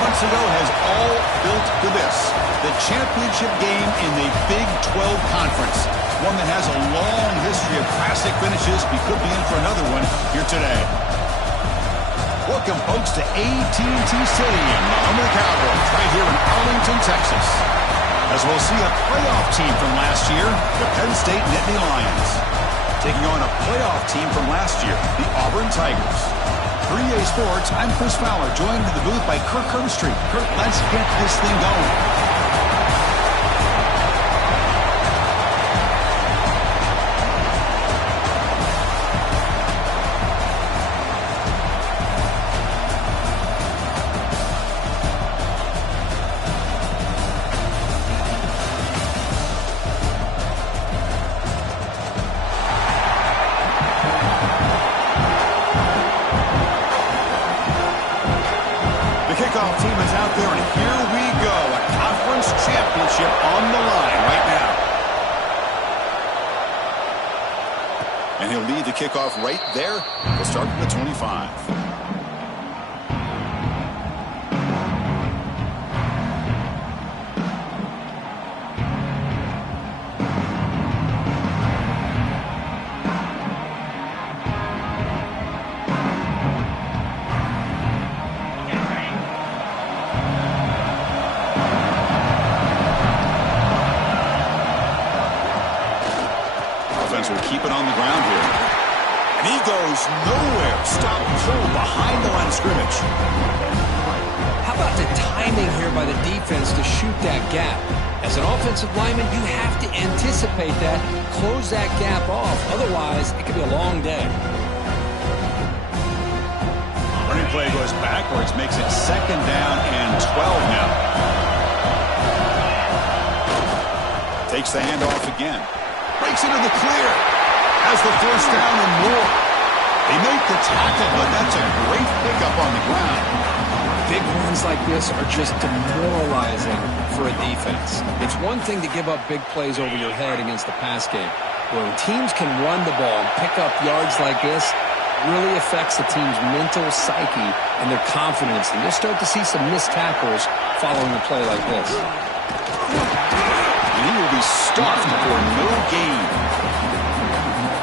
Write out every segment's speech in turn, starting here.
months ago has all built to this. The championship game in the Big 12 Conference. One that has a long history of classic finishes. We could be in for another one here today. Welcome, folks, to AT&T Stadium, the home of the Cowboys, right here in Arlington, Texas. As we'll see a playoff team from last year, the Penn State Nittany Lions, taking on a playoff team from last year, the Auburn Tigers. For EA Sports, I'm Chris Fowler, joined in the booth by Kirk Herbstreit. Kirk, let's get this thing going. Kickoff team is out there, and here we go. A conference championship on the line right now. And he'll lead the kickoff right there. We'll start from the 25. Will keep it on the ground here. And he goes nowhere. Stop pull behind the line of scrimmage. How about the timing here by the defense to shoot that gap? As an offensive lineman, you have to anticipate that, close that gap off. Otherwise, it could be a long day. Running play goes backwards, makes it 2nd down and 12 now. Takes the handoff again. Breaks into the clear. Has the 1st down and more. They make the tackle, but that's a great pickup on the ground. Big runs like this are just demoralizing for a defense. It's one thing to give up big plays over your head against the pass game. When teams can run the ball and pick up yards like this, really affects the team's mental psyche and their confidence. And you'll start to see some missed tackles following a play like this. He will be stuffed for no gain.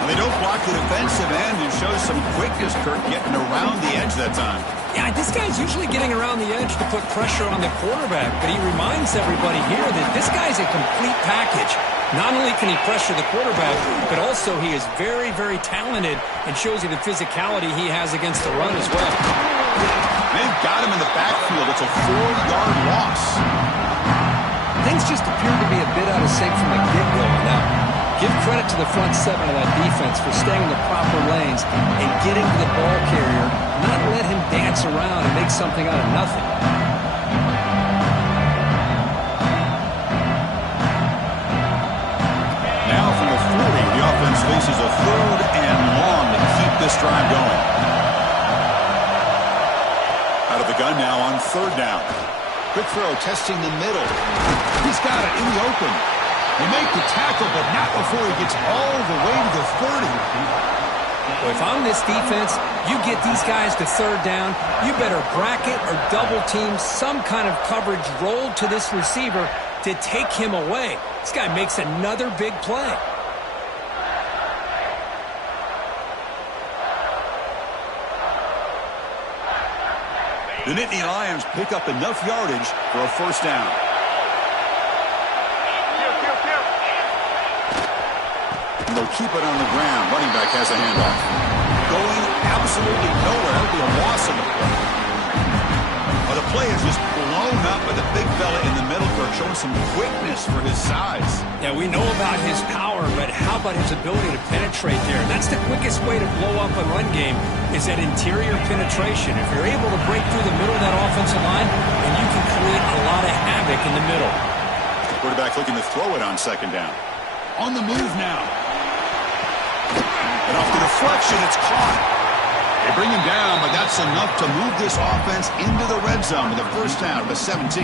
And they don't block the defensive end and shows some quickness, Kirk, getting around the edge that time. Yeah, this guy's usually getting around the edge to put pressure on the quarterback, but he reminds everybody here that this guy's a complete package. Not only can he pressure the quarterback, but also he is very, very talented and shows you the physicality he has against the run as well. They've got him in the backfield. It's a 4-yard loss. Things just appear to be a bit out of sync from the get-go. Now, give credit to the front 7 of that defense for staying in the proper lanes and getting to the ball carrier, not let him dance around and make something out of nothing. Now from the 40, the offense faces a 3rd and long to keep this drive going. Out of the gun now on 3rd down. Quick throw, testing the middle. He's got it in the open. They make the tackle, but not before he gets all the way to the 30. Well, if I'm this defense, you get these guys to 3rd down, you better bracket or double team some kind of coverage roll to this receiver to take him away. This guy makes another big play. The Nittany Lions pick up enough yardage for a 1st down. And they'll keep it on the ground. Running back has a handoff. Going absolutely nowhere. That'll be a loss of the play. Well, the play is just blown up by the big fella in the middle, showing some quickness for his size. Yeah, we know about his power, but how about his ability to penetrate there? That's the quickest way to blow up a run game, is that interior penetration. If you're able to break through the middle of that offensive line, then you can create a lot of havoc in the middle. Quarterback looking to throw it on 2nd down. On the move now. And off the deflection, it's caught. They bring him down, but that's enough to move this offense into the red zone with a 1st down of the 17.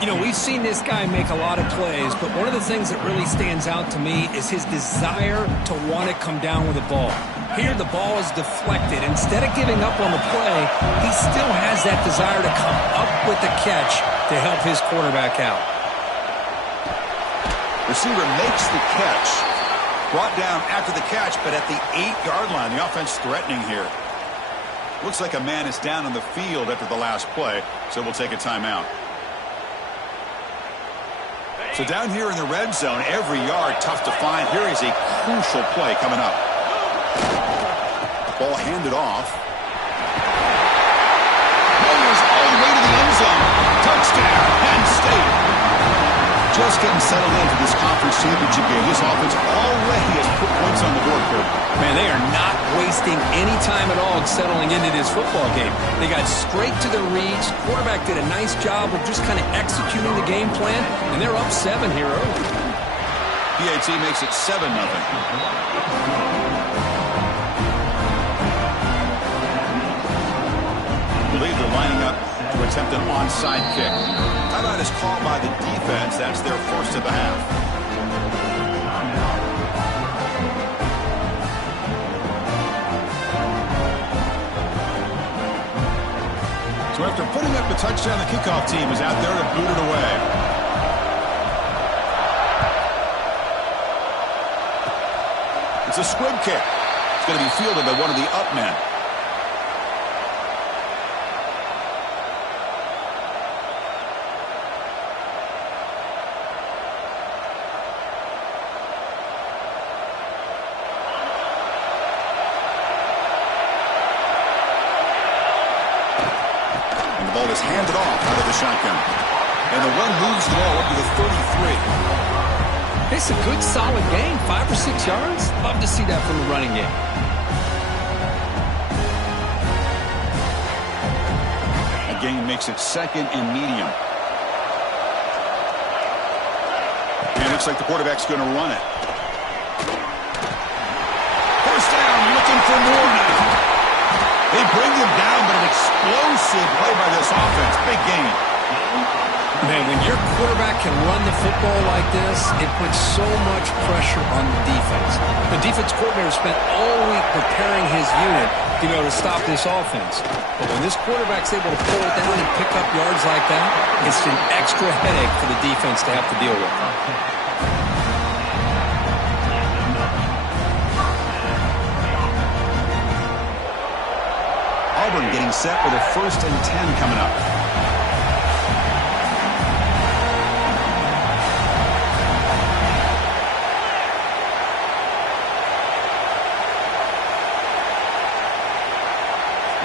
You know, we've seen this guy make a lot of plays, but one of the things that really stands out to me is his desire to want to come down with the ball. Here the ball is deflected. Instead of giving up on the play, he still has that desire to come up with the catch to help his quarterback out. Receiver makes the catch. Brought down after the catch, but at the 8-yard line. The offense threatening here. Looks like a man is down on the field after the last play, so we'll take a timeout. So down here in the red zone, every yard tough to find. Here is a crucial play coming up. Ball handed off. Rolls all the way to the end zone. Touchdown, Penn State. Just getting settled into this conference championship game. This offense already has put points on the board, Kurt. Man, they are not wasting any time at all settling into this football game. They got straight to their reads. Quarterback did a nice job of just kind of executing the game plan, and they're up 7 here early. PAT makes it 7-0. I believe they're lining up to attempt an onside kick. Timeout is called by the defense. That's their first of the half. So after putting up the touchdown, the kickoff team is out there to boot it away. It's a squib kick. It's going to be fielded by one of the up men. Ball is handed off out of the shotgun. And the run moves the ball up to the 33. It's a good, solid game. 5 or 6 yards. Love to see that from the running game. A gain makes it 2nd and medium. And it looks like the quarterback's going to run it. First down, looking for more now. They bring him down, but an explosive play by this offense. Big gain. Man, when your quarterback can run the football like this, it puts so much pressure on the defense. The defense coordinator spent all week preparing his unit to be able to stop this offense. But when this quarterback's able to pull it down and pick up yards like that, it's an extra headache for the defense to have to deal with. Auburn getting set with a 1st and 10 coming up.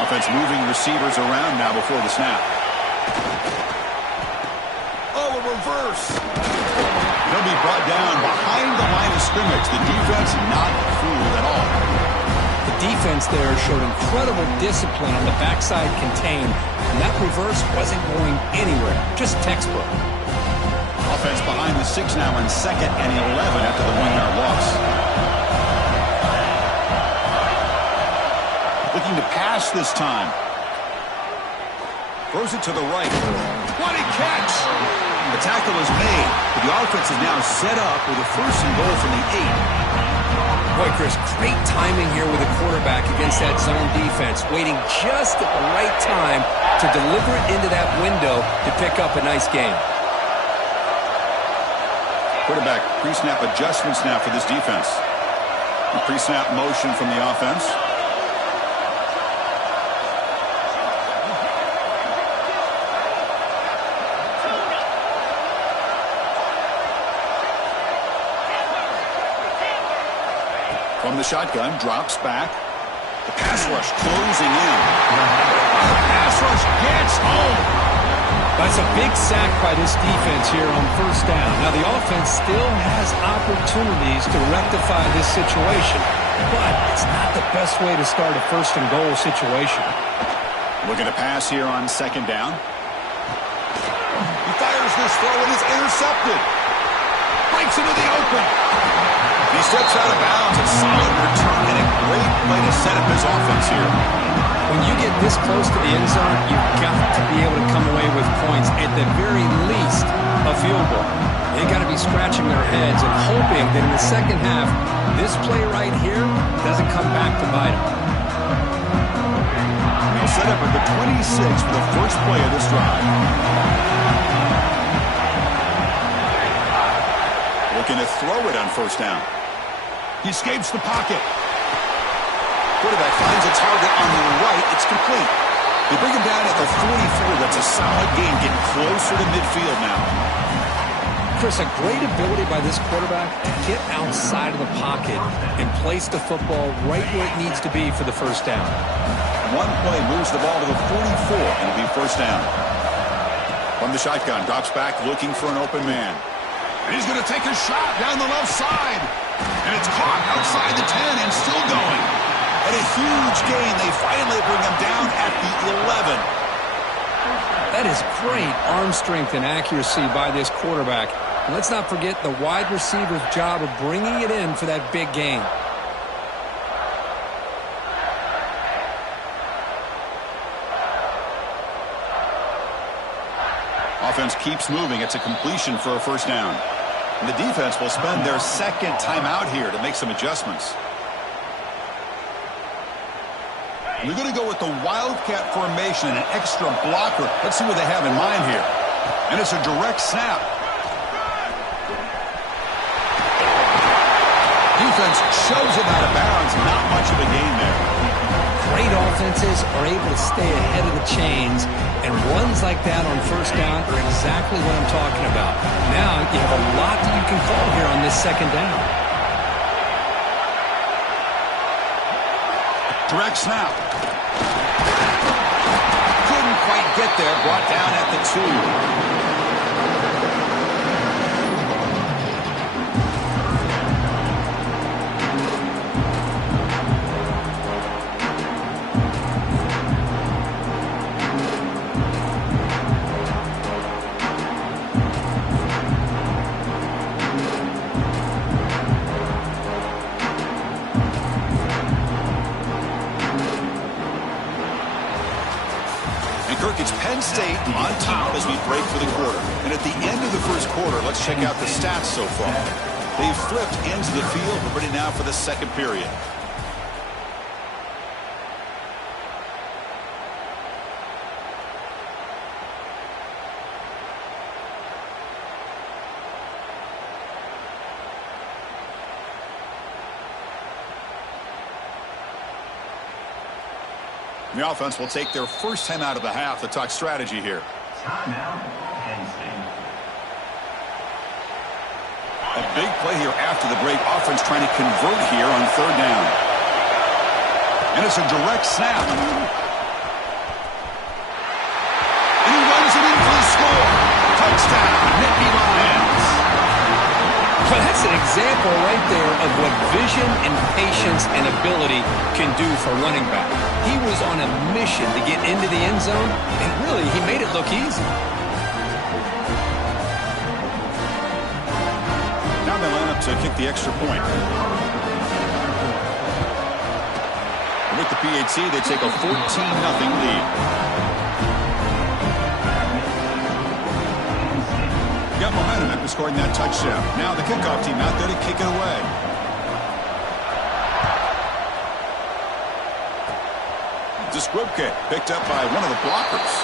Offense moving receivers around now before the snap. Oh, a reverse. He'll be brought down behind the line of scrimmage. The defense not fooled at all. The defense there showed incredible discipline on the backside contain, and that reverse wasn't going anywhere, just textbook. Offense behind the 6 now in 2nd and 11 after the 1-yard loss. Looking to pass this time. Throws it to the right. What a catch! The tackle is made, but the offense is now set up with a 1st and goal from the 8. Boy, Chris, great timing here with the quarterback against that zone defense, waiting just at the right time to deliver it into that window to pick up a nice game. Quarterback pre-snap adjustments now for this defense. The pre-snap motion from the offense. From the shotgun, drops back. The pass rush closing in. The pass rush gets home. That's a big sack by this defense here on 1st down. Now, the offense still has opportunities to rectify this situation, but it's not the best way to start a 1st and goal situation. Looking to pass here on 2nd down. He fires this throw and is intercepted. Breaks into the open. He steps out of bounds. A solid return and a great way to set up his offense here. When you get this close to the end zone, you've got to be able to come away with points, at the very least, a field goal. They got to be scratching their heads and hoping that in the second half, this play right here doesn't come back to bite them. They'll set up at the 26 for the first play of this drive. Looking to throw it on first down. He escapes the pocket. Quarterback finds a target on the right. It's complete. They bring him down at the 44. That's a solid gain, getting closer to midfield now. Chris, a great ability by this quarterback to get outside of the pocket and place the football right where it needs to be for the first down. One play moves the ball to the 44, and it'll be first down. From the shotgun, drops back looking for an open man. And he's going to take a shot down the left side. And it's caught outside the 10 and still going. And a huge gain. They finally bring him down at the 11. That is great arm strength and accuracy by this quarterback. And let's not forget the wide receiver's job of bringing it in for that big gain. Offense keeps moving. It's a completion for a first down. And the defense will spend their second timeout here to make some adjustments. They're going to go with the Wildcat formation and an extra blocker. Let's see what they have in mind here. And it's a direct snap. Defense shoves him out of bounds. Not much of a gain there. Great offenses are able to stay ahead of the chains, and runs like that on first down are exactly what I'm talking about. Now you have a lot that you can call here on this second down. Direct snap. Couldn't quite get there. Brought down at the 2. It's Penn State on top as we break for the quarter. And at the end of the first quarter, let's check out the stats so far. They've flipped into the field. We're ready now for the second period. The offense will take their first time out of the half to talk strategy here. A big play here after the break. Offense trying to convert here on third down. And it's a direct snap. And he runs it in for the score. Touchdown, Nittany Lions. Well, that's an example right there of what vision and patience and ability can do for running back. He was on a mission to get into the end zone, and really, he made it look easy. Now they line up to kick the extra point. And with the PAT, they take a 14-0 lead. Got momentum after scoring that touchdown. Now the kickoff team out there to kick it away. The squib kick picked up by one of the blockers.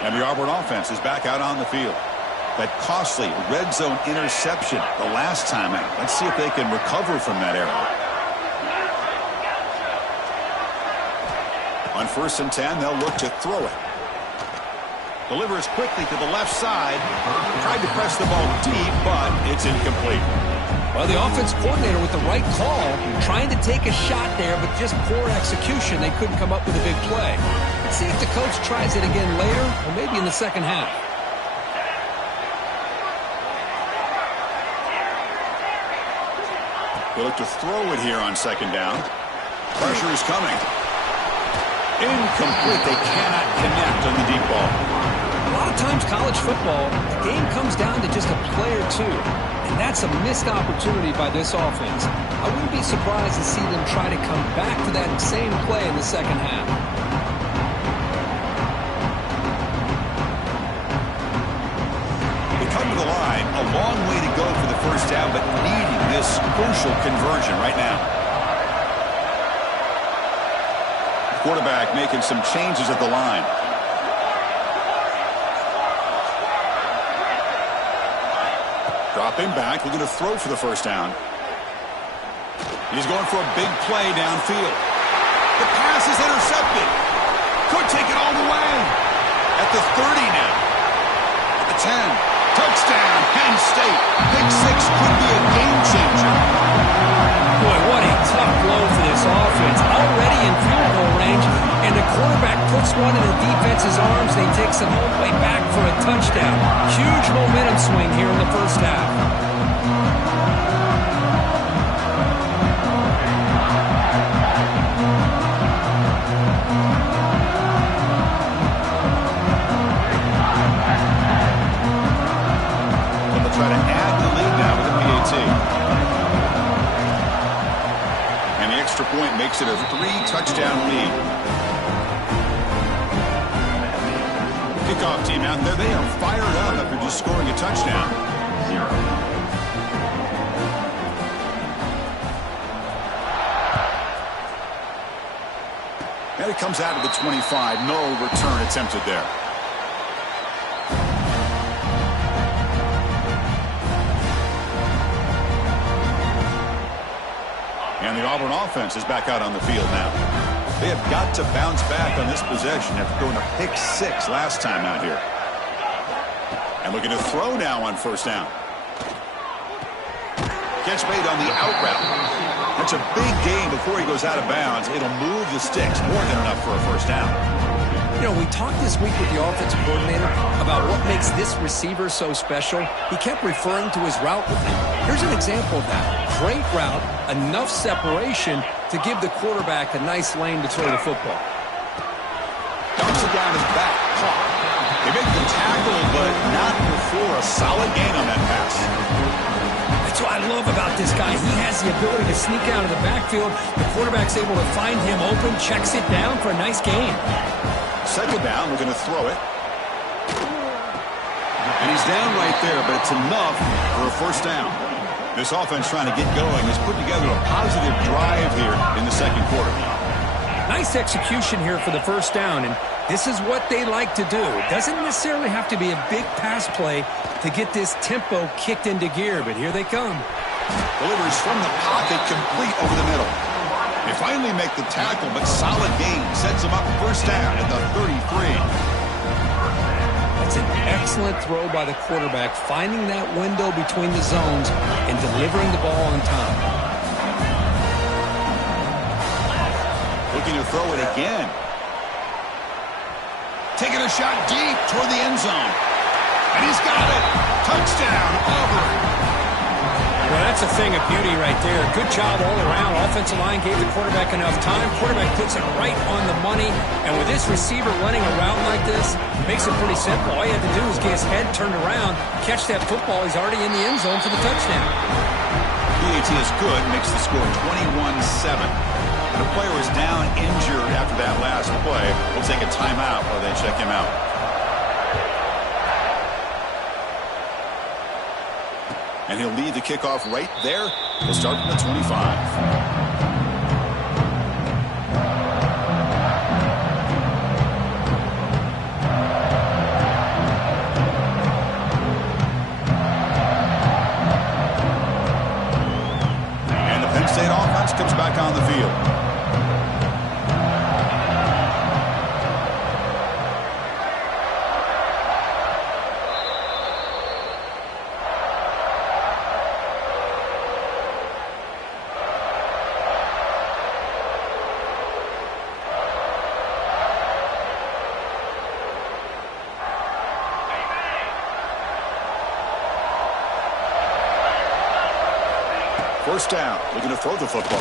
And the Auburn offense is back out on the field. That costly red zone interception the last time out. Let's see if they can recover from that error. On 1st and 10, they'll look to throw it. Delivers quickly to the left side. Tried to press the ball deep, but it's incomplete. Well, the offense coordinator with the right call, trying to take a shot there, but just poor execution. They couldn't come up with a big play. Let's see if the coach tries it again later, or maybe in the second half. They look to throw it here on second down. Pressure is coming. Incomplete. They cannot connect on the deep ball. lot of times college football, the game comes down to just a play or two. And that's a missed opportunity by this offense. I wouldn't be surprised to see them try to come back to that same play in the second half. They come to the line, a long way to go for the first down, but needing this crucial conversion right now. Quarterback making some changes at the line. Dropping back, looking to throw for the first down. He's going for a big play downfield. The pass is intercepted. Could take it all the way. At the 30 now. At the 10. Touchdown, Penn State. Big 6 could be a game changer. Boy, what a tough blow for this offense. Already in field goal range, and the quarterback puts one in the defense's arms. They takes it all the way back for a touchdown. Huge momentum swing here in the first half. Try to add the lead now with a PAT. And the extra point makes it a 3-touchdown lead. Kickoff team out there, they are fired up after just scoring a touchdown. And it comes out of the 25. No return attempted there. And the Auburn offense is back out on the field now. They have got to bounce back on this possession after throwing a pick 6 last time out here. And looking to throw now on first down. Catch made on the out route. That's a big gain before he goes out of bounds. It'll move the sticks, more than enough for a first down. You know, we talked this week with the offensive coordinator about what makes this receiver so special. He kept referring to his route with him. Here's an example of that. Great route, enough separation to give the quarterback a nice lane to throw the football. Dumps it down his back. They make the tackle, but not before a solid gain on that pass. That's what I love about this guy. He has the ability to sneak out of the backfield. The quarterback's able to find him open, checks it down for a nice gain. Second down, we're going to throw it. And he's down right there, but it's enough for a first down. This offense trying to get going has put together a positive drive here in the second quarter. Nice execution here for the first down, and this is what they like to do. It doesn't necessarily have to be a big pass play to get this tempo kicked into gear, but here they come. Delivers from the pocket, complete over the middle. They finally make the tackle, but solid gain sets them up first down at the 33. That's an excellent throw by the quarterback, finding that window between the zones and delivering the ball on time. Looking to throw it again. Taking a shot deep toward the end zone. And he's got it. Touchdown, Auburn. Well, that's a thing of beauty right there. Good job all around. Offensive line gave the quarterback enough time. Quarterback puts it right on the money. And with this receiver running around like this, it makes it pretty simple. All you have to do is get his head turned around, catch that football. He's already in the end zone for the touchdown. PAT is good, makes the score 21-7. The player was down injured after that last play. We'll take a timeout while they check him out. And he'll lead the kickoff right there. He'll start from the 25. State offense comes back on the field. First down, looking to throw the football.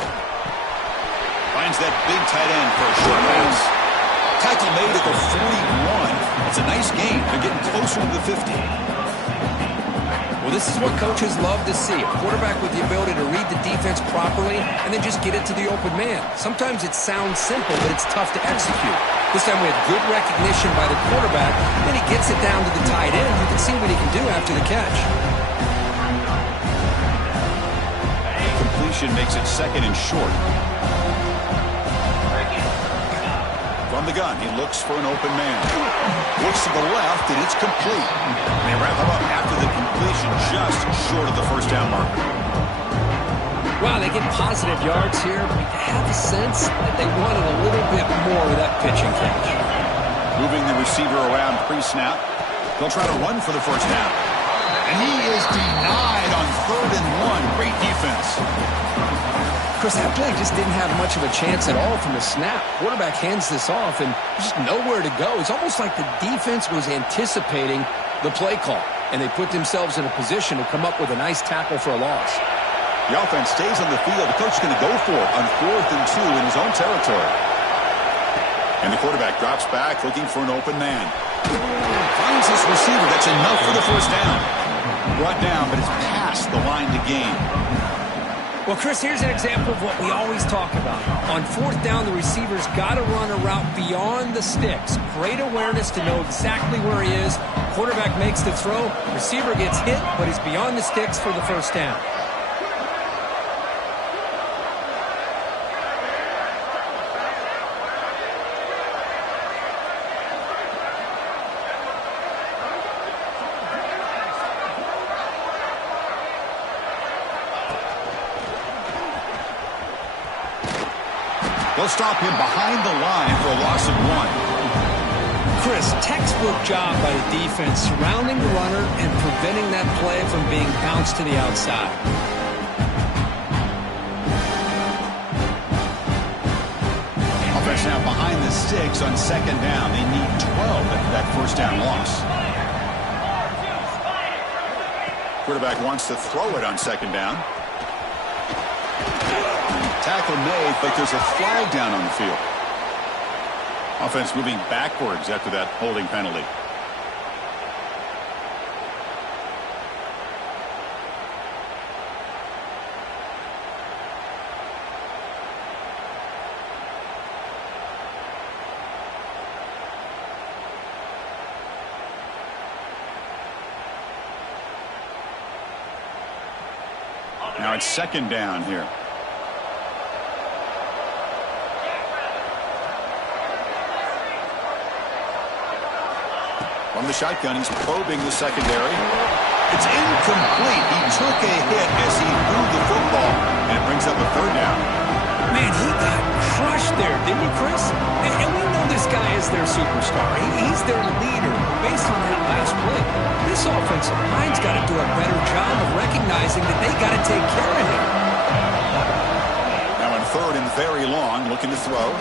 Finds that big tight end for a short pass. Tackle made at the 41. It's a nice gain. They're getting closer to the 50. Well, this is what coaches love to see. A quarterback with the ability to read the defense properly and then just get it to the open man. Sometimes it sounds simple, but it's tough to execute. This time we had good recognition by the quarterback. Then he gets it down to the tight end. You can see what he can do after the catch. Completion makes it second and short. From the gun, he looks for an open man. Looks to the left, and it's complete. And they wrap him up after the completion, just short of the first down marker. Wow, they get positive yards here, but you have a sense that they wanted a little bit more with that pitching catch. Moving the receiver around pre-snap. They'll try to run for the first down. And he is denied on 3rd and 1. Great defense. Chris, that play just didn't have much of a chance at all from the snap. Quarterback hands this off, and there's just nowhere to go. It's almost like the defense was anticipating the play call, and they put themselves in a position to come up with a nice tackle for a loss. The offense stays on the field. The coach is going to go for it on 4th and 2 in his own territory. And the quarterback drops back, looking for an open man. Finds this receiver. That's enough for the first down. Brought down, but it's past the line to gain. Well, Chris, here's an example of what we always talk about. On 4th down, the receiver's got to run a route beyond the sticks. Great awareness to know exactly where he is. Quarterback makes the throw. Receiver gets hit, but he's beyond the sticks for the first down. They'll stop him behind the line for a loss of 1. Chris, textbook job by the defense surrounding the runner and preventing that play from being bounced to the outside. Offense now behind the sticks on 2nd down. They need 12 after that first down loss. Quarterback wants to throw it on 2nd down. Tackle made, but there's a flag down on the field. Offense moving backwards after that holding penalty. Now it's 2nd down here. From the shotgun, he's probing the secondary. It's incomplete. He took a hit as he threw the football, and it brings up a 3rd down. Man, he got crushed there, didn't he, Chris? And we know this guy is their superstar. He's their leader based on that last play. This offensive line's got to do a better job of recognizing that they got to take care of him. Now on 3rd and very long, looking to throw.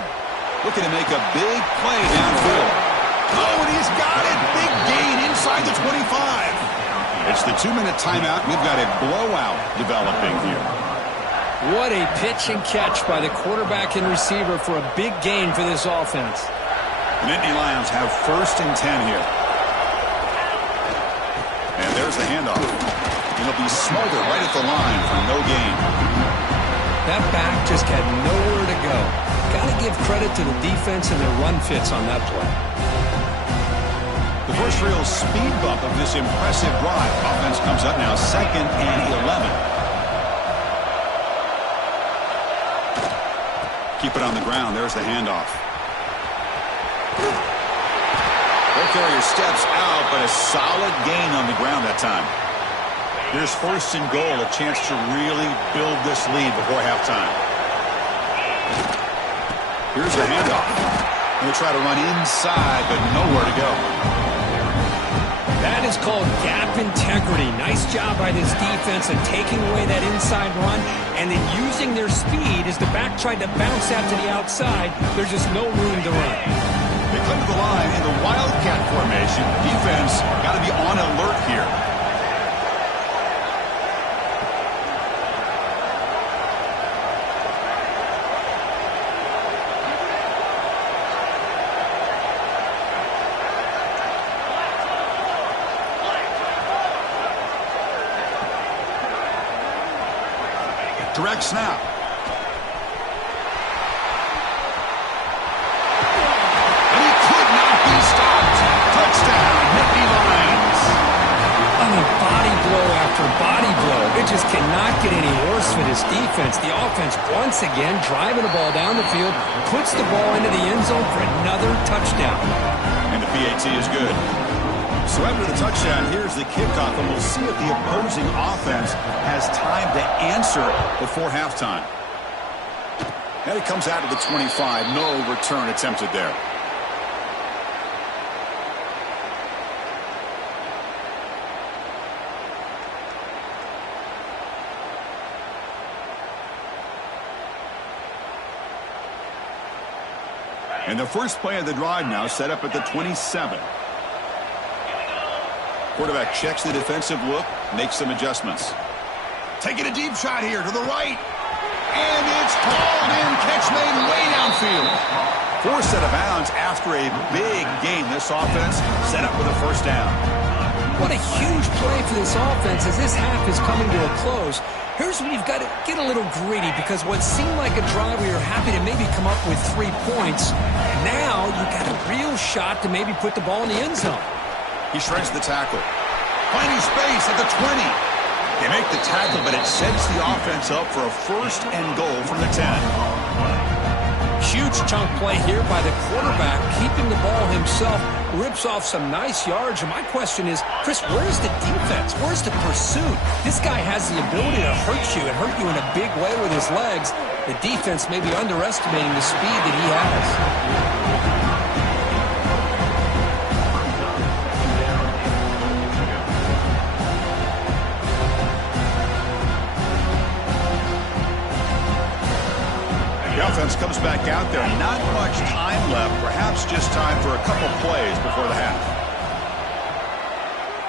Looking to make a big play downfield. Oh, and he's got it. Big gain inside the 25. It's the 2-minute timeout. We've got a blowout developing here. What a pitch and catch by the quarterback and receiver for a big gain for this offense. The Nittany Lions have 1st and 10 here. And there's the handoff. It'll be smothered right at the line for no gain. That back just had nowhere to go. Got to give credit to the defense and their run fits on that play. The first real speed bump of this impressive drive. Offense comes up now 2nd and 11. Keep it on the ground. There's the handoff. Ball carrier steps out, but a solid gain on the ground that time. Here's 1st and goal, a chance to really build this lead before halftime. Here's the handoff. They'll try to run inside, but nowhere to go. That is called gap integrity. Nice job by this defense of taking away that inside run and then using their speed as the back tried to bounce out to the outside. There's just no room to run. They come to the line in the Wildcat formation. Defense got to be on alert here. Direct snap. And he could not be stopped. Touchdown, Nittany Lions. I mean, body blow after body blow. It just cannot get any worse for this defense. The offense, once again, driving the ball down the field, puts the ball into the end zone for another touchdown. And the PAT is good. So after the touchdown, here's the kickoff, and we'll see if the opposing offense has time to answer before halftime. And it comes out of the 25. No return attempted there. And the first play of the drive now set up at the 27. Quarterback checks the defensive look, makes some adjustments. Taking a deep shot here to the right. And it's hauled in. Catch made way downfield. Forced out of bounds after a big gain. This offense set up with a first down. What a huge play for this offense as this half is coming to a close. Here's where you've got to get a little greedy, because what seemed like a drive where you're happy to maybe come up with 3 points, now you've got a real shot to maybe put the ball in the end zone. He shreds the tackle. Finding space at the 20. They make the tackle, but it sets the offense up for a first and goal from the 10. Huge chunk play here by the quarterback, keeping the ball himself, rips off some nice yards. And my question is, Chris, where's the defense? Where's the pursuit? This guy has the ability to hurt you and hurt you in a big way with his legs. The defense may be underestimating the speed that he has. The offense comes back out there. Not much time left. Perhaps just time for a couple plays before the half.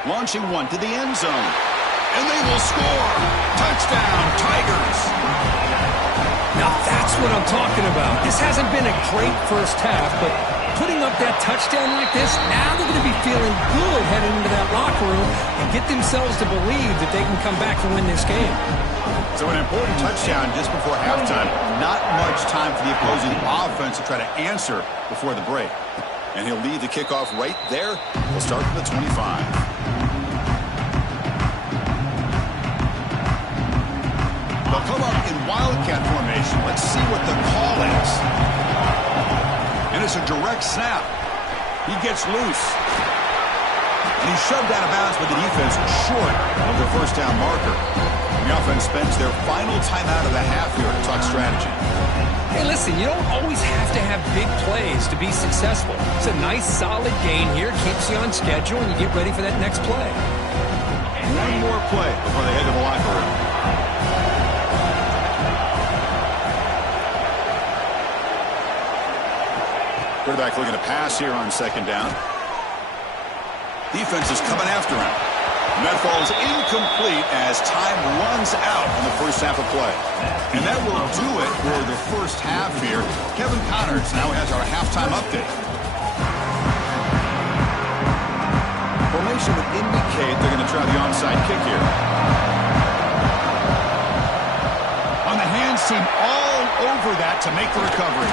Launching one to the end zone. And they will score. Touchdown, Tigers. Now that's what I'm talking about. This hasn't been a great first half, but putting up that touchdown like this, now they're going to be feeling good heading into that locker room and get themselves to believe that they can come back and win this game. So an important touchdown just before halftime. Not much time for the opposing offense to try to answer before the break. And he'll leave the kickoff right there. We'll start from the 25. They'll come up in Wildcat formation. Let's see what the call is. And it's a direct snap. He gets loose. And he's shoved out of bounds by the defense short of the first down marker. The offense spends their final timeout of the half here to talk strategy. Hey, listen, you don't always have to have big plays to be successful. It's a nice, solid gain here. Keeps you on schedule, and you get ready for that next play. One more play before they head to the locker room. Quarterback looking to pass here on second down. Defense is coming after him. And that falls incomplete as time runs out in the first half of play. And that will do it for the first half here. Kevin Connors now has our halftime update. Formation would indicate they're going to try the onside kick here. On the hands team all over that to make the recovery.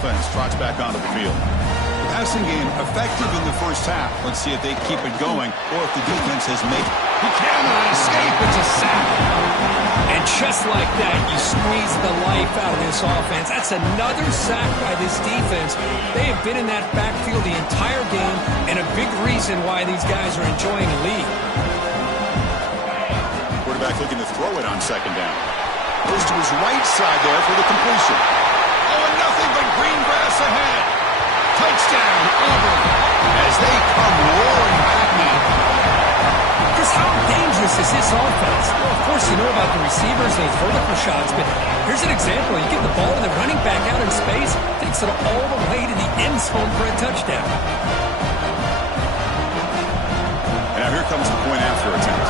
Offense trots back onto the field. The passing game effective in the first half. Let's see if they keep it going or if the defense has made it. He cannot escape. It's a sack. And just like that, you squeeze the life out of this offense. That's another sack by this defense. They have been in that backfield the entire game, and a big reason why these guys are enjoying a lead. Quarterback looking to throw it on second down. Goes to his right side there for the completion. Oh, and nothing but green grass ahead. Touchdown, Auburn, as they come roaring back now. Because how dangerous is this offense? Well, of course, you know about the receivers and those vertical shots, but here's an example. You get the ball to the running back out in space, takes it all the way to the end zone for a touchdown. And now here comes the point after attempt.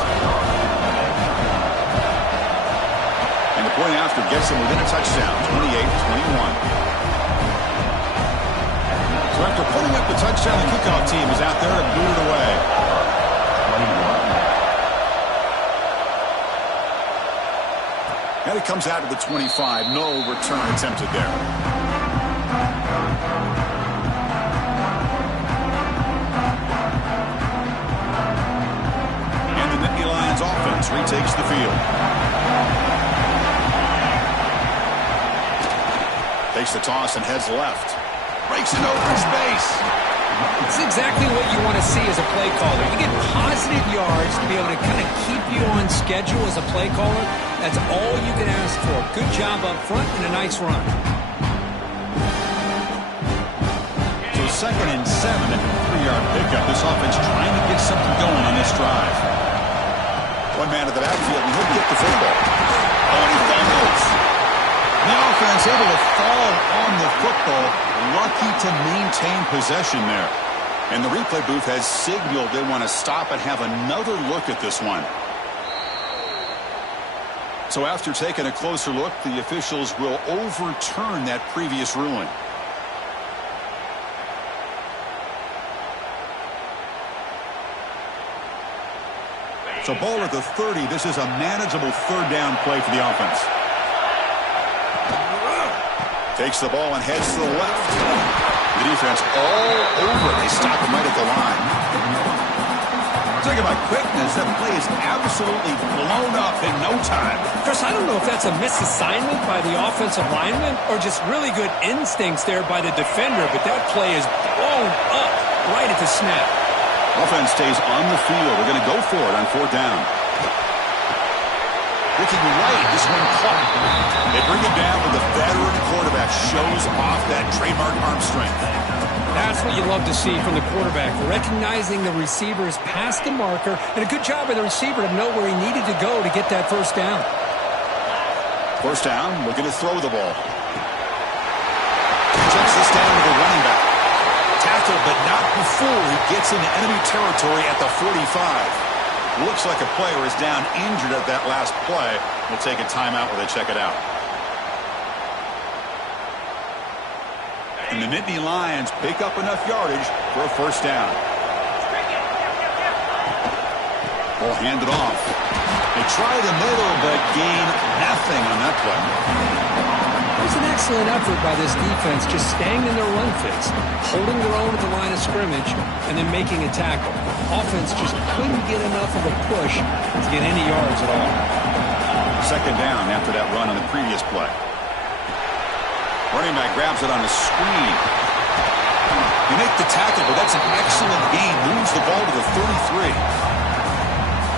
point after gets them within a touchdown, 28-21. So after putting up the touchdown, the kickoff team is out there to boot it away. 21. And it comes out to the 25. No return attempted there. And the Nittany Lions offense retakes the field. Takes the toss and heads left. Breaks it over in space. It's exactly what you want to see as a play caller. You get positive yards to be able to kind of keep you on schedule as a play caller. That's all you can ask for. Good job up front and a nice run. So 2nd and 7, a 3-yard pickup. This offense trying to get something going on this drive. One man to the backfield, and he'll get the football. Oh, and he fumbles. The offense able to fall on the football. Lucky to maintain possession there. And the replay booth has signaled they want to stop and have another look at this one. So after taking a closer look, the officials will overturn that previous ruling. So ball at the 30. This is a manageable 3rd down play for the offense. Takes the ball and heads to the left. The defense all over. They stop him right at the line. Talk about quickness. That play is absolutely blown up in no time. Chris, I don't know if that's a misassignment by the offensive lineman or just really good instincts there by the defender, but that play is blown up right at the snap. Offense stays on the field. They're going to go for it on 4th down. Looking right, this one caught. They bring him down with the veteran quarterback. Shows off that trademark arm strength. That's what you love to see from the quarterback. Recognizing the receiver is past the marker, and a good job by the receiver to know where he needed to go to get that 1st down. 1st down, looking to throw the ball. Checks this down with the running back. Tackled, but not before he gets into enemy territory at the 45. Looks like a player is down injured at that last play. We'll take a timeout while they check it out. And the Nittany Lions pick up enough yardage for a 1st down. Ball handed off. They try the middle, but gain nothing on that play. It was an excellent effort by this defense, just staying in their run fits, holding their own at the line of scrimmage, and then making a tackle. Offense just couldn't get enough of a push to get any yards at all. 2nd down after that run on the previous play. Running back grabs it on a screen. You make the tackle, but that's an excellent gain. Moves the ball to the 33.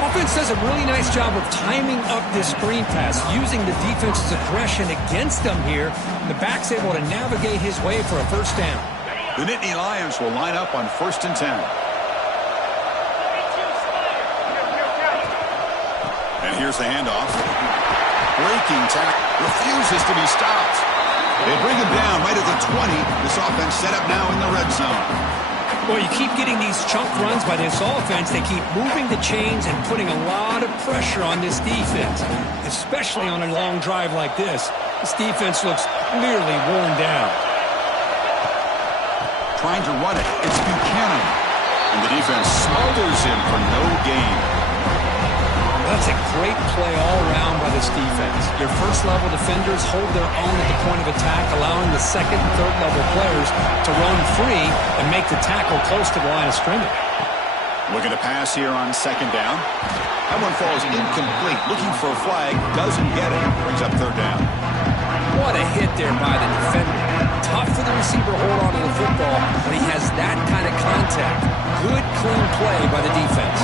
Offense does a really nice job of timing up this screen pass, using the defense's aggression against them here. The back's able to navigate his way for a 1st down. The Nittany Lions will line up on 1st and 10. And here's the handoff. Breaking tackle. Refuses to be stopped. They bring him down right at the 20. This offense set up now in the red zone. Well, you keep getting these chunk runs by this offense. They keep moving the chains and putting a lot of pressure on this defense, especially on a long drive like this. This defense looks clearly worn down. Trying to run it. It's Buchanan. And the defense smothers him for no gain. That's a great play all around by this defense. Your 1st-level defenders hold their own at the point of attack, allowing the 2nd and 3rd-level players to roam free and make the tackle close to the line of scrimmage. Looking to pass here on 2nd down. That one falls incomplete. Looking for a flag. Doesn't get it. Brings up 3rd down. What a hit there by the defender. Tough for the receiver to hold on to the football when he has that kind of contact. Good, clean play by the defense.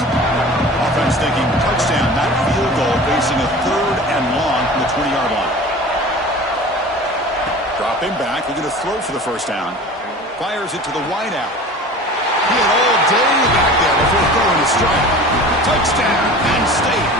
Offense thinking touchdown, not field goal, facing a 3rd and long from the 20-yard line. Dropping back, looking to throw for the 1st down. Fires it to the wideout. He had all day back there before throwing a strike. Touchdown, Penn State.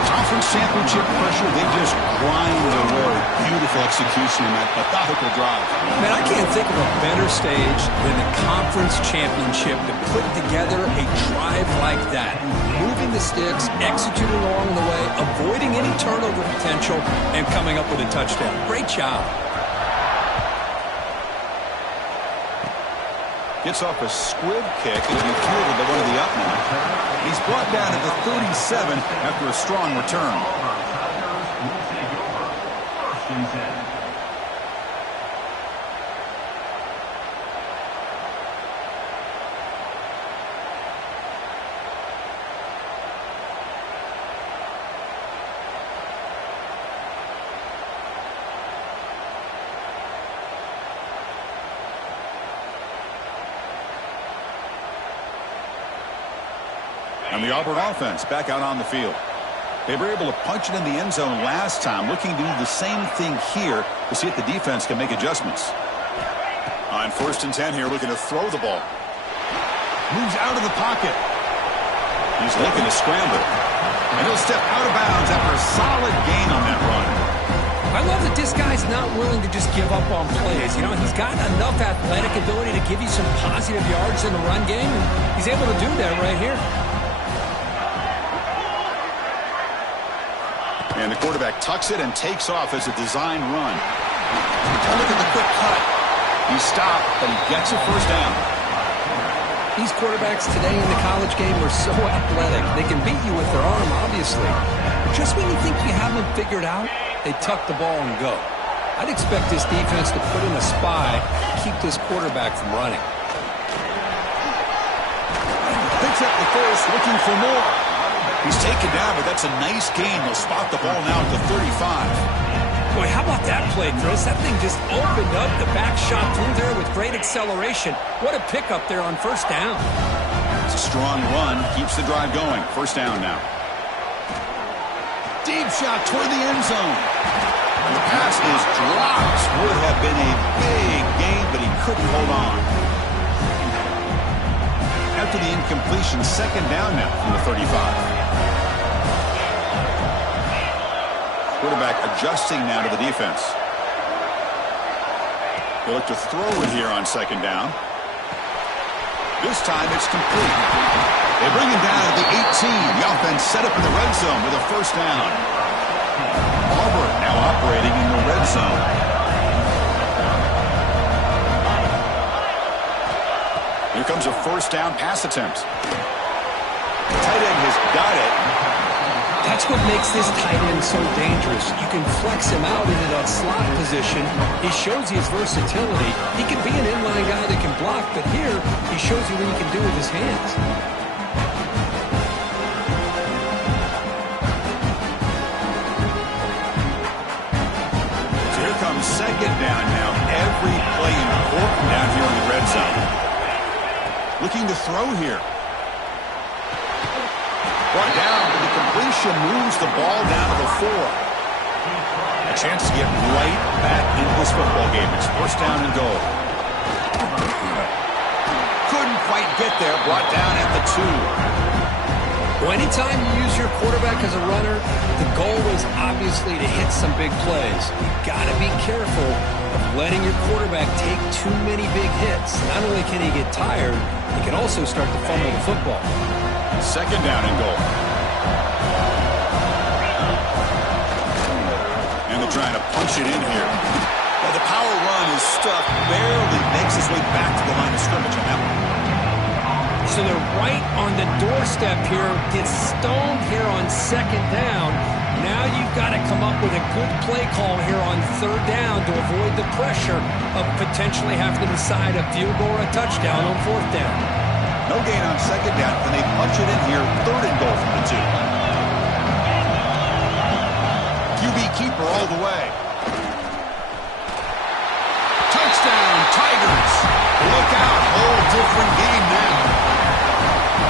It's off Conference championship pressure, they just grind away. Beautiful execution in that methodical drive. Man, I can't think of a better stage than the conference championship to put together a drive like that. Moving the sticks, executing along the way, avoiding any turnover potential, and coming up with a touchdown. Great job. Gets off a squib kick and be fielded by one of the up men. He's brought down at the 37 after a strong return. And the Auburn offense back out on the field. They were able to punch it in the end zone last time, looking to do the same thing here to see if the defense can make adjustments. On 1st and 10 here, looking to throw the ball. Moves out of the pocket. He's looking to scramble. And he'll step out of bounds after a solid gain on that run. I love that this guy's not willing to just give up on plays. You know, he's got enough athletic ability to give you some positive yards in the run game. He's able to do that right here. And the quarterback tucks it and takes off as a design run. Oh, look at the quick cut. He stopped, but he gets a first down. These quarterbacks today in the college game are so athletic. They can beat you with their arm, obviously. Just when you think you have them figured out, they tuck the ball and go. I'd expect this defense to put in a spy to keep this quarterback from running. Picks up the first, looking for more. He's taken down, but that's a nice gain. They'll spot the ball now at the 35. Boy, how about that play, Chris? That thing just opened up. The back shot through there with great acceleration. What a pickup there on 1st down. It's a strong run. Keeps the drive going. 1st down now. Deep shot toward the end zone. And the pass is dropped. Would have been a big gain, but he couldn't hold on. After the incompletion, 2nd down now from the 35. Quarterback adjusting now to the defense. They look to throw it here on 2nd down. This time it's complete. They bring him down at the 18. The offense set up in the red zone with a 1st down. Auburn now operating in the red zone. Here comes a 1st down pass attempt. The tight end has got it. That's what makes this tight end so dangerous. You can flex him out into that slot position. He shows you his versatility. He can be an inline guy that can block, but here he shows you what he can do with his hands. So here comes 2nd down now. Every play important down here in the red zone. Looking to throw here. Brought down, but the completion moves the ball down to the 4. A chance to get right back into this football game. It's 1st down and goal. Couldn't quite get there. Brought down at the 2. Well, anytime you use your quarterback as a runner, the goal is obviously to hit some big plays. You've got to be careful of letting your quarterback take too many big hits. Not only can he get tired, he can also start to fumble the football. 2nd down and goal. And they're trying to punch it in here. Well, the power run is stuck. Barely makes his way back to the line of scrimmage on that one. So they're right on the doorstep here. Gets stoned here on 2nd down. Now you've got to come up with a good play call here on 3rd down to avoid the pressure of potentially having to decide a field goal or a touchdown on 4th down. No gain on 2nd down, and they punch it in here. 3rd and goal from the 2. QB keeper all the way. Touchdown, Tigers. Look out. Whole different game now.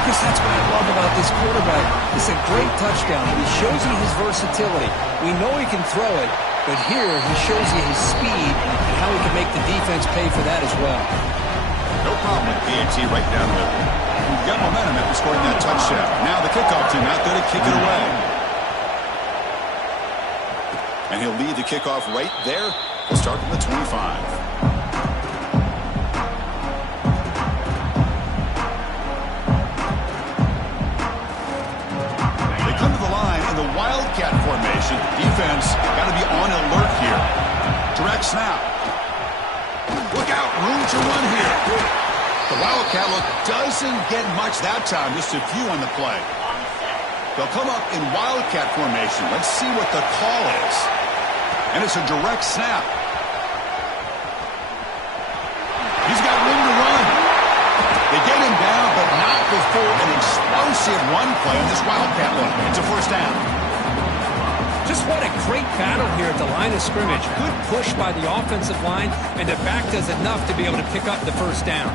Chris, that's what I love about this quarterback. It's a great touchdown. He shows you his versatility. We know he can throw it, but here he shows you his speed and how he can make the defense pay for that as well. No problem with PAT right down the middle. We've got momentum after scoring that touchdown. Now the kickoff team out there to kick it away. And he'll lead the kickoff right there. He'll start from the 25. Wildcat formation. Defense got to be on alert here. Direct snap. Look out, room to run here. The Wildcat look doesn't get much that time, just a few on the play. They'll come up in Wildcat formation. Let's see what the call is. And it's a direct snap. He's got room to run. They get him down, but not before an explosive run play on this Wildcat look. It's a first down. Just what a great battle here at the line of scrimmage. Good push by the offensive line, and the back does enough to be able to pick up the first down.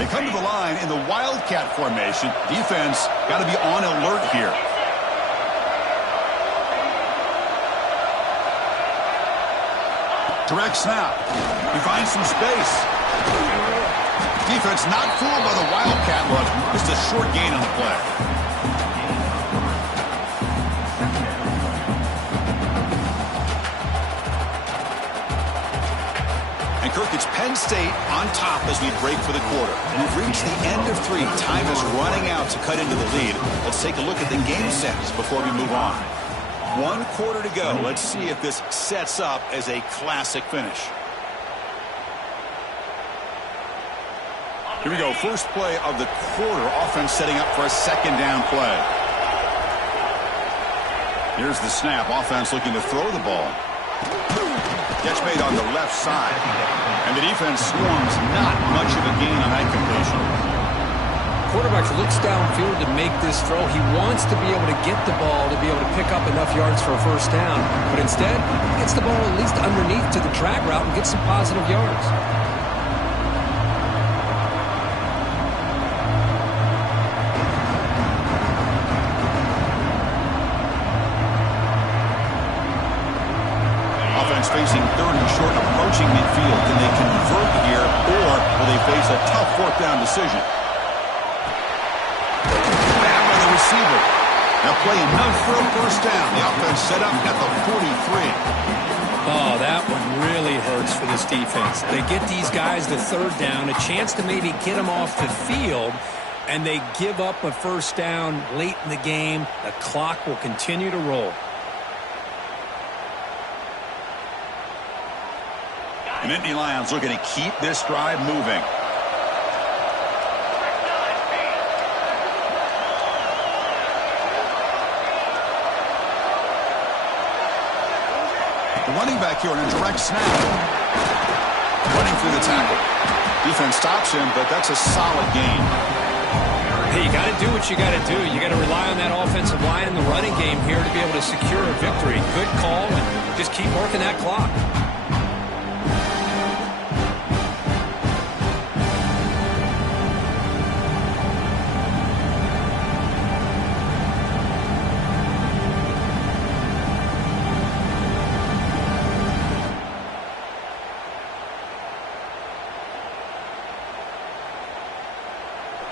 They come to the line in the Wildcat formation. Defense got to be on alert here. Direct snap. He finds some space. Defense not fooled by the Wildcat look. Just a short gain on the play. And Kirk, it's Penn State on top as we break for the quarter. And we've reached the end of 3. Time is running out to cut into the lead. Let's take a look at the game sets before we move on. 1 quarter to go. Let's see if this sets up as a classic finish. Here we go. First play of the quarter. Offense setting up for a second down play. Here's the snap. Offense looking to throw the ball. Catch made on the left side. And the defense swarms. Not much of a gain on that completion. Quarterback looks downfield to make this throw. He wants to be able to get the ball to be able to pick up enough yards for a first down. But instead, he gets the ball at least underneath to the drag route and gets some positive yards. Offense facing 3rd and short, approaching midfield. Can they convert here, or will they face a tough 4th down decision? Receiver. Now play enough for a first down. The offense set up at the 43. Oh, that one really hurts for this defense. They get these guys the 3rd down, a chance to maybe get them off the field, and they give up a first down late in the game. The clock will continue to roll. And Nittany Lions looking to keep this drive moving. Running back here on a direct snap. Running through the tackle. Defense stops him, but that's a solid gain. Hey, you got to do what you got to do. You got to rely on that offensive line in the running game here to be able to secure a victory. Good call, and just keep working that clock.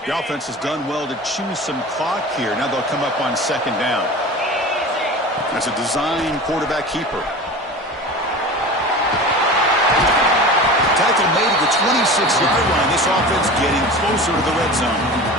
The offense has done well to choose some clock here. Now they'll come up on 2nd down. That's a design quarterback keeper. Tackle made at the 26-yard line. This offense getting closer to the red zone.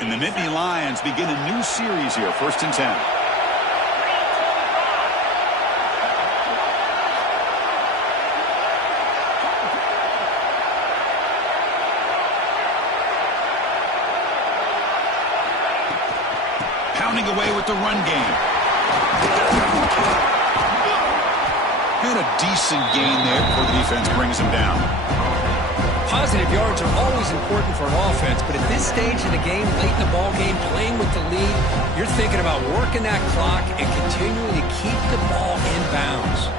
And the Nittany Lions begin a new series here, 1st and 10. Pounding away with the run game. And a decent gain there before the defense brings him down. Positive yards are always important for an offense, but at this stage of the game, late in the ball game, playing with the lead, you're thinking about working that clock and continuing to keep the ball in bounds.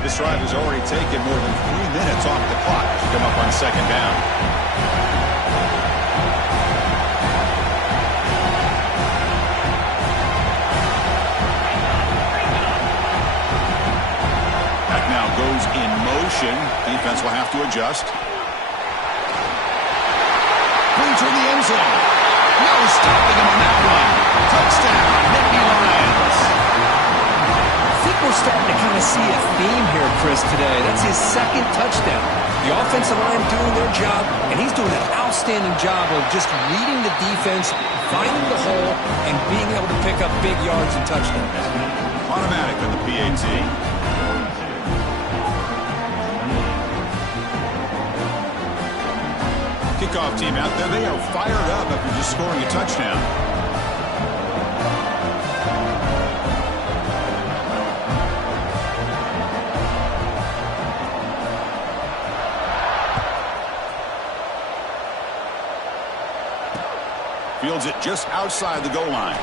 This drive has already taken more than 3 minutes off the clock to come up on 2nd down. That now goes in motion. Defense will have to adjust. Through the end zone. No stopping him on that one. Touchdown, Nicky Lorenz. I think we're starting to kind of see a theme here, Chris, today. That's his second touchdown. The offensive line doing their job, and he's doing an outstanding job of just reading the defense, finding the hole, and being able to pick up big yards and touchdowns. Automatic on the PAT. Kickoff team out there. They are fired up after just scoring a touchdown. Fields it just outside the goal line.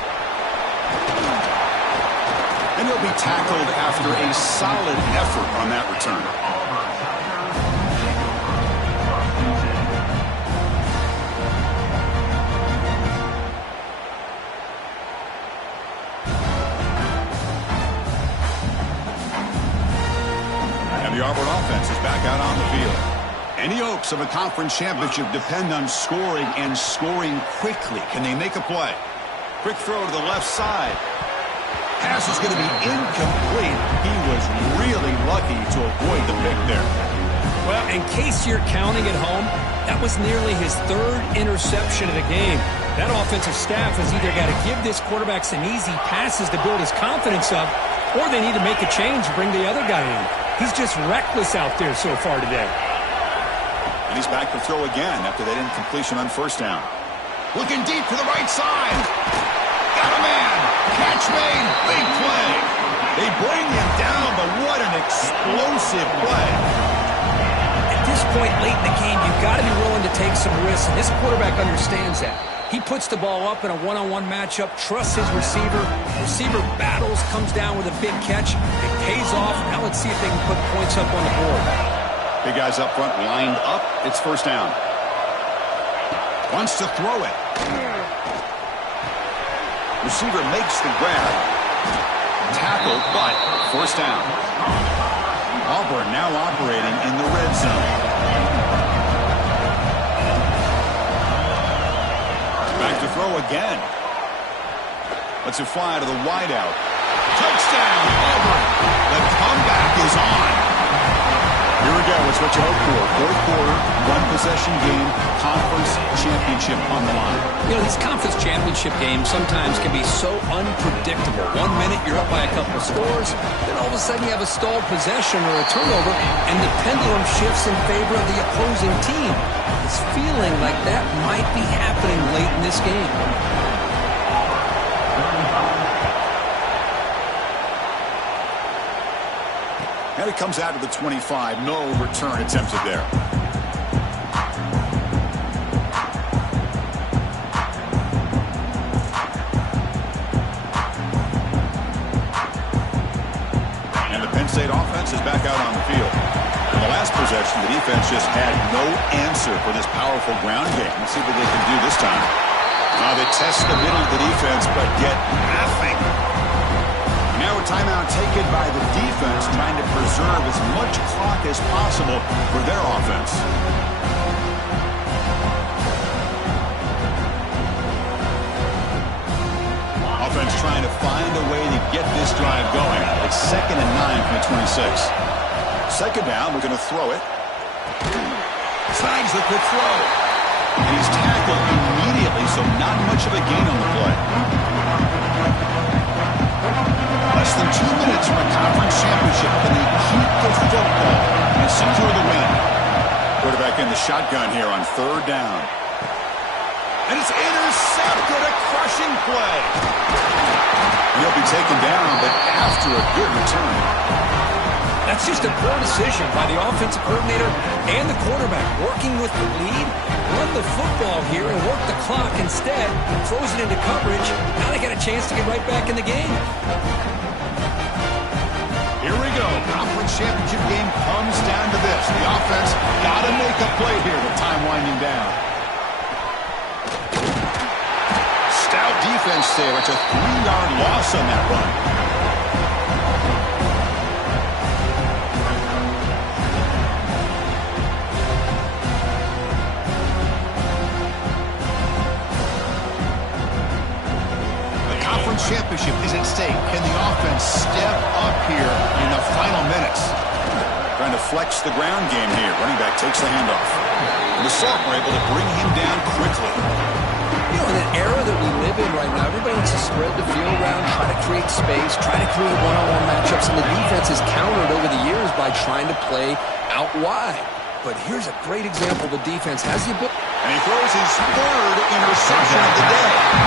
And he'll be tackled after a solid effort on that return. The Auburn offense is back out on the field. Any hopes of a conference championship depend on scoring and scoring quickly. Can they make a play? Quick throw to the left side. Pass is going to be incomplete. He was really lucky to avoid the pick there. Well, in case you're counting at home, that was nearly his third interception of the game. That offensive staff has either got to give this quarterback some easy passes to build his confidence up, or they need to make a change and bring the other guy in. He's just reckless out there so far today. And he's back to throw again after that incompletion on first down. Looking deep to the right side. Got a man. Catch made. Big play. They bring him down, but what an explosive play. At this point late in the game, you've got to be willing to take some risks, and this quarterback understands that. He puts the ball up in a one-on-one matchup, trusts his receiver. Receiver battles, comes down with a big catch. It pays off. Now let's see if they can put points up on the board. Big guys up front lined up. It's first down. Wants to throw it. Receiver makes the grab. Tackled, but first down. Auburn now operating in the red zone. Back to throw again. Lets it fly to the wideout. Touchdown, Auburn. The comeback is on. Here we go. It's what you hope for. Fourth quarter, one-possession game, conference championship on the line. You know, these conference championship games sometimes can be so unpredictable. 1 minute you're up by a couple of scores, then all of a sudden you have a stalled possession or a turnover, and the pendulum shifts in favor of the opposing team. It's feeling like that might be happening late in this game. And it comes out to the 25. No return attempted there. And the Penn State offense is back out on the field. In the last possession, the defense just had no answer for this powerful ground game. Let's see what they can do this time. They test the middle of the defense, but get nothing. Now a timeout taken by the defense, trying to preserve as much clock as possible for their offense. Offense trying to find a way to get this drive going. It's 2nd and 9 from the 26. Second down, we're going to throw it. Snags the quick throw. And he's tackled immediately, so not much of a gain on the play. Less than 2 minutes from a conference championship. Can they keep the football and secure the win? Quarterback in the shotgun here on third down. And it's intercepted, a crushing play. And he'll be taken down, but after a good return. That's just a poor decision by the offensive coordinator and the quarterback. Working with the lead, run the football here and work the clock instead. Throws it into coverage. Now they got a chance to get right back in the game. Here we go. Conference championship game comes down to this. The offense got to make a play here with time winding down. Stout defense there. It's a 3-yard loss on that run. Championship is at stake. Can the offense step up here in the final minutes? Trying to flex the ground game here. Running back takes the handoff. And the Salt were able to bring him down quickly. You know, in an era that we live in right now, everybody wants to spread the field around, try to create space, try to create one-on-one matchups, and the defense has countered over the years by trying to play out wide. But here's a great example. The defense has the ability. And he throws his third interception of the day.